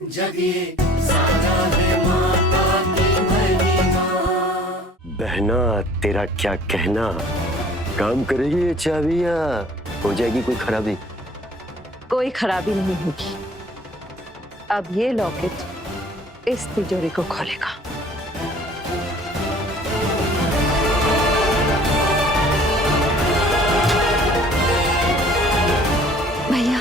जगिए सारा है माता की महिमा। बहना तेरा क्या कहना, काम करेगी ये चाबी या हो जाएगी कोई खराबी? कोई खराबी नहीं होगी। अब ये लॉकेट इस तिजोरी को खोलेगा। भैया,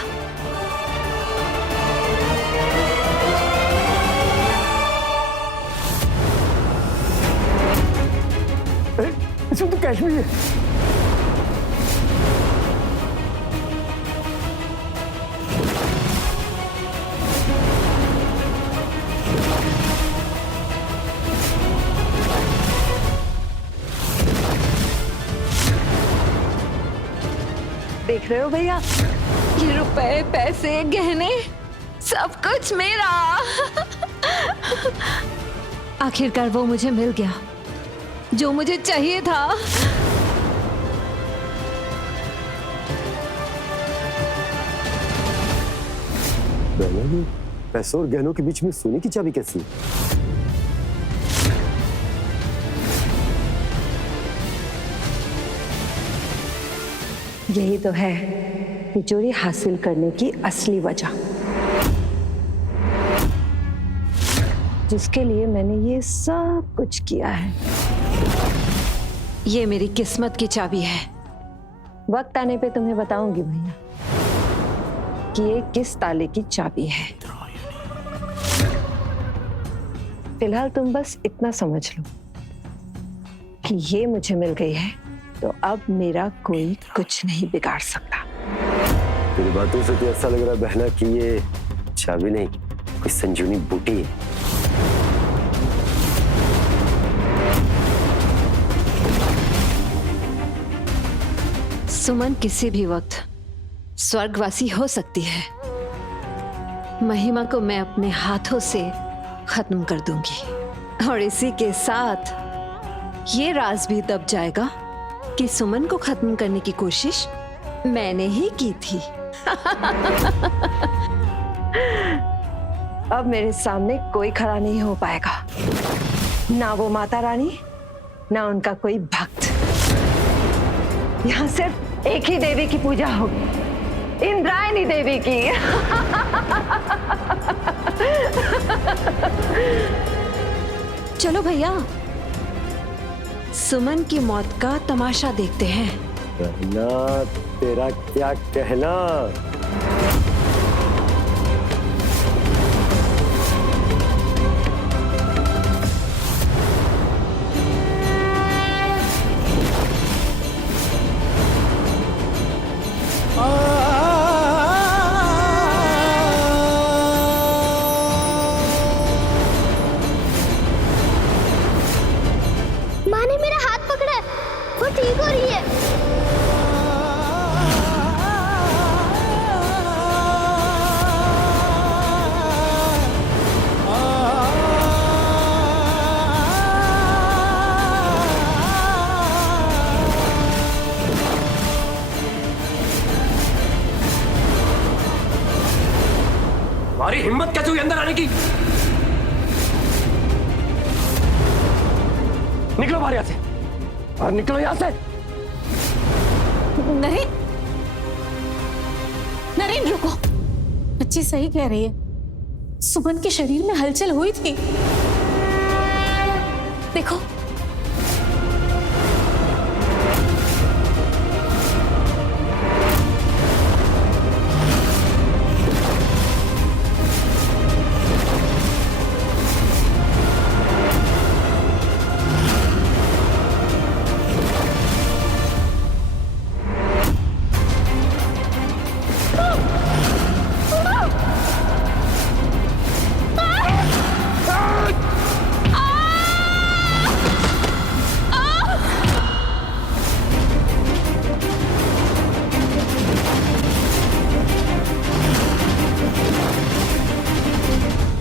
इसमें तो कैश भी है। देख रहे हो भैया, ये रुपए, पैसे, गहने सब कुछ मेरा। आखिरकार वो मुझे मिल गया जो मुझे चाहिए था। बहना जी, पैसों और गहनों के बीच में सोने की चाबी कैसी? यही तो है तिजोरी हासिल करने की असली वजह, जिसके लिए मैंने ये सब कुछ किया है। ये मेरी किस्मत की चाबी है। वक्त आने पे तुम्हें बताऊंगी भैया कि ये किस ताले की चाबी है। फिलहाल तुम बस इतना समझ लो कि ये मुझे मिल गई है, तो अब मेरा कोई कुछ नहीं बिगाड़ सकता। तेरी बातों से तो ऐसा लग रहा है बहना कि ये चाबी नहीं, कोई संजीवनी बूटी है। सुमन किसी भी वक्त स्वर्गवासी हो सकती है। महिमा को मैं अपने हाथों से खत्म कर दूंगी, और इसी के साथ ये राज भी दब जाएगा कि सुमन को खत्म करने की कोशिश मैंने ही की थी। अब मेरे सामने कोई खड़ा नहीं हो पाएगा, ना वो माता रानी, ना उनका कोई भक्त। यहाँ सिर्फ एक ही देवी की पूजा होगी, इंद्रायणी देवी की। चलो भैया, सुमन की मौत का तमाशा देखते हैं। बहना तेरा क्या कहना? माँ ने मेरा हाथ पकड़ा है, वो ठीक हो रही है। तुम्हारी हिम्मत कैसे हुई अंदर आने की? निकलो बाहर यहाँ से, और निकलो यहाँ से। नरेन, नरेन रुको, बच्ची सही कह रही है। सुमन के शरीर में हलचल हुई थी। देखो,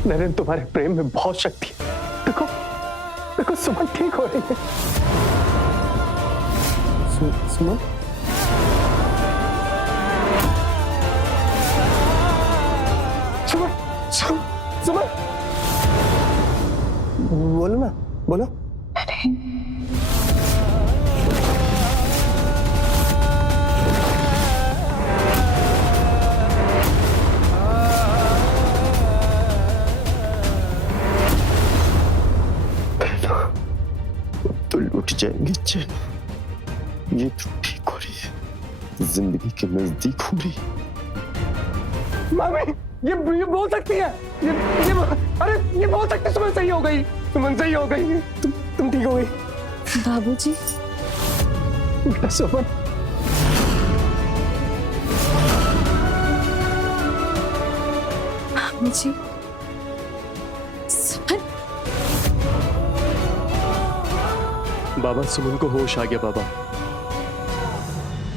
नरेन, तुम्हारे प्रेम में बहुत शक्ति है। देखो देखो, सुमन ठीक हो रही है। सुमन, सुमन, बोलो ना, बोलो। तो लुट जाएंगे चैन। ये तो ठीक हो रही है, जिंदगी के नजदीक हो रही है। मामी, ये बोल सकती है, अरे ये बोल सकती है। सुमन सही हो गई, सुमन सही हो गई, तुम ठीक हो गई। बाबूजी, बेटा सुमन, बाबूजी, सुमन, बाबा सुमन को होश आ गया। बाबा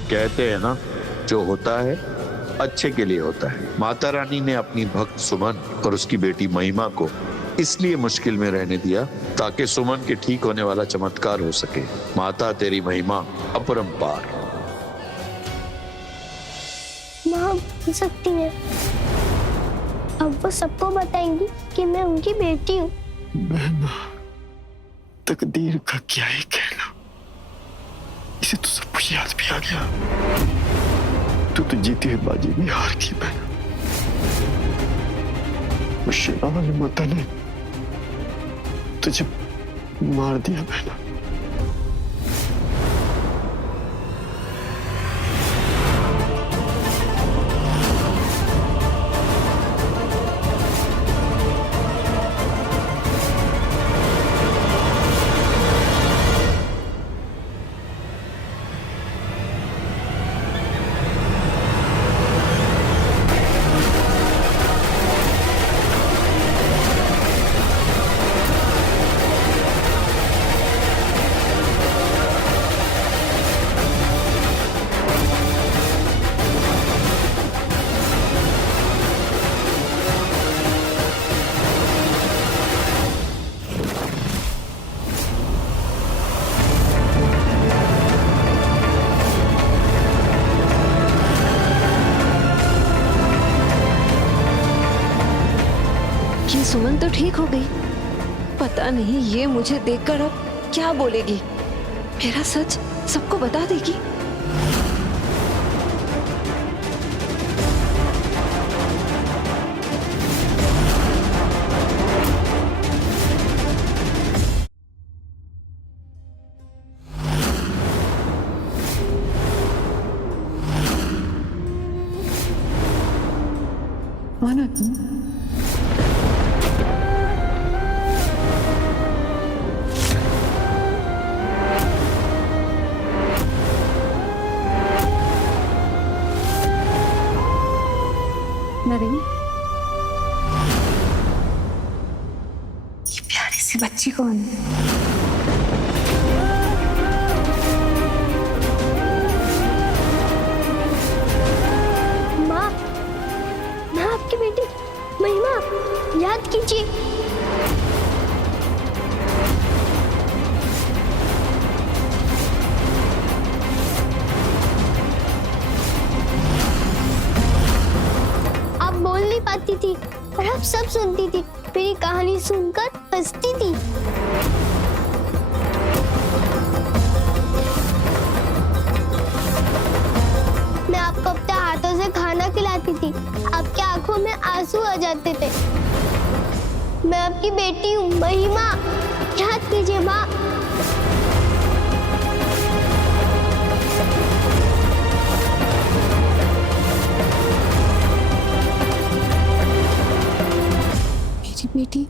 कहते हैं ना, जो होता है अच्छे के लिए होता है। माता रानी ने अपनी भक्त सुमन और उसकी बेटी महिमा को इसलिए मुश्किल में रहने दिया ताकि सुमन के ठीक होने वाला चमत्कार हो सके। माता तेरी महिमा अपरंपार। माँ हो सकती है, अब वो सबको बताएंगी कि मैं उनकी बेटी हूँ। बहना, तकदीर का क्या ही कहना, इसे तो सब कुछ याद भी आ गया। तू तो जीती हुई बाजी में हार की बहना। वो शेरावाली माता ने तुझे मार दिया बहना। ये सुमन तो ठीक हो गई, पता नहीं ये मुझे देखकर अब क्या बोलेगी। मेरा सच सबको बता देगी। कौन हो तुम? नरेन, ये प्यारी सी बच्ची कौन है? माँ, मैं आपकी बेटी महिमा, याद कीजिए। आप बोल नहीं पाती थी और आप सब सुनती थी, मेरी कहानी सुनकर हंसती थी। मैं आपको अपने हाथों से खाना खिलाती थी, आपकी आंखों में आंसू आ जाते थे। मैं आपकी बेटी हूँ महिमा, याद कीजिए माँ। मेरी बेटी?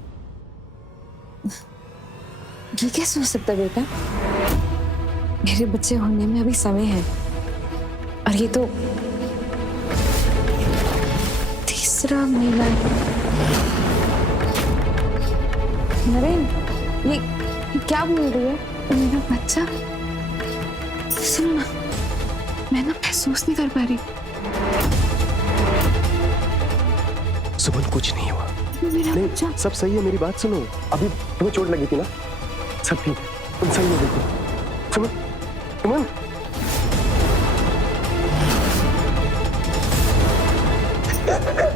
ये कैसे हो सकता बेटा? मेरे बच्चे होने में अभी समय है, और ये तो तीसरा महीना है। नरेन, ये क्या बोल रही है? मेरा बच्चा? सुनो ना, मैं ना महसूस नहीं कर पा रही। सुमन कुछ नहीं हुआ। मेरा बच्चा सब सही है, मेरी बात सुनो। अभी तुम्हें चोट लगी थी ना, सब ठीक है, तुम सही हो बिल्कुल। सुमन, सुमन,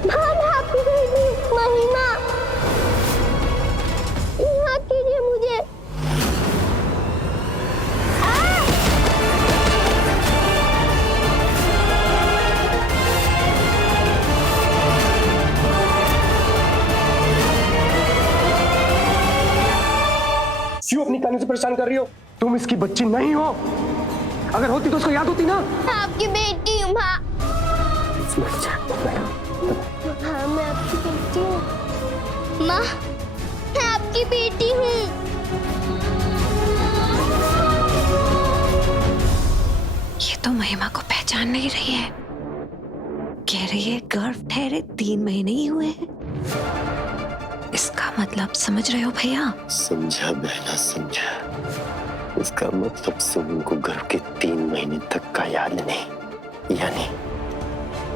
माँ, मैं आपकी बेटी महिमा। समझाने से परेशान कर रही हो? तुम इसकी बच्ची नहीं हो। अगर होती तो उसको याद होती ना। मैं आपकी बेटी हूँ माँ। हाँ मैं आपकी बेटी हूँ माँ, मैं आपकी बेटी हूँ। ये तो महिमा को पहचान नहीं रही है। कह रही है गर्भ ठहरे 3 महीने ही हुए हैं। इसका मतलब समझ रहे हो भैया? समझा बहना, समझा। इसका मतलब सुमन को गर्भ के 3 महीने तक का याद नहीं, यानी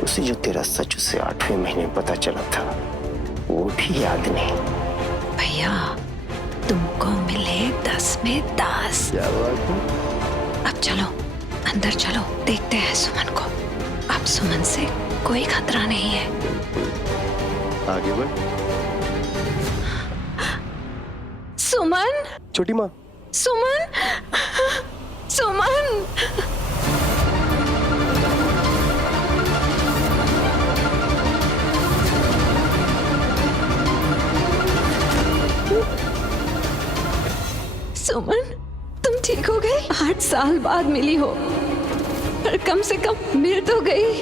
उसे जो तेरा सच उसे 8वें महीने पता चला था वो भी याद नहीं। भैया तुमको मिले 10 में 10। क्या बात है? अब चलो अंदर चलो, देखते हैं सुमन को। अब सुमन से कोई खतरा नहीं है। आगे बढ़। सुमन, छोटी माँ, सुमन, सुमन। सुमन, तुम ठीक हो गई? 8 साल बाद मिली हो, पर कम से कम मिल तो गई।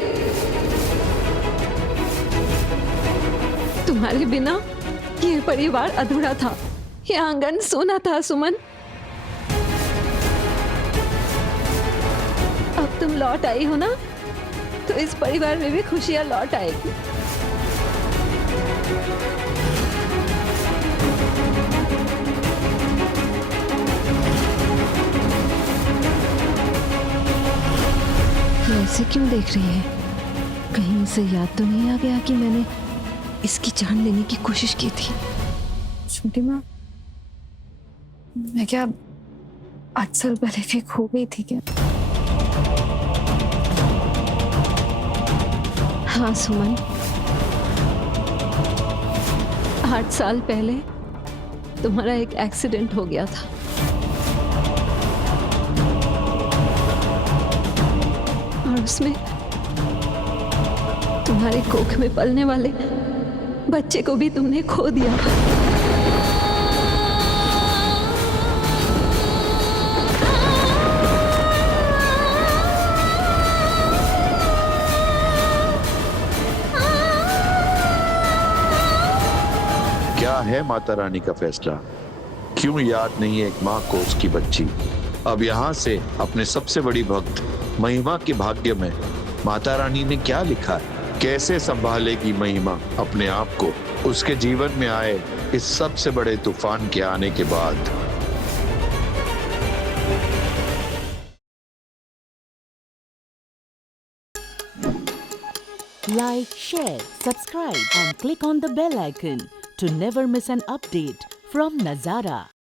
तुम्हारे बिना ये परिवार अधूरा था, ये आंगन सोना था सुमन। अब तुम लौट आई हो ना, तो इस परिवार में भी खुशियां लौट आएगी। ये ऐसे क्यों देख रही है? कहीं इसे याद तो नहीं आ गया कि मैंने इसकी जान लेने की कोशिश की थी? छोटी माँ, मैं क्या 8 साल पहले ठीक हो गई थी क्या? हाँ सुमन, 8 साल पहले तुम्हारा एक एक्सीडेंट हो गया था। और उसमें तुम्हारे कोख में पलने वाले बच्चे को भी तुमने खो दिया। क्या है माता रानी का फैसला? क्यों याद नहीं है एक माँ को उसकी बच्ची? अब यहाँ से अपने सबसे बड़ी भक्त महिमा के भाग्य में माता रानी ने क्या लिखा है? कैसे संभालेगी महिमा अपने आप को उसके जीवन में आए इस सबसे बड़े तूफान के आने के बाद? Like, share, subscribe and click on the bell icon to never miss an update from Nazara.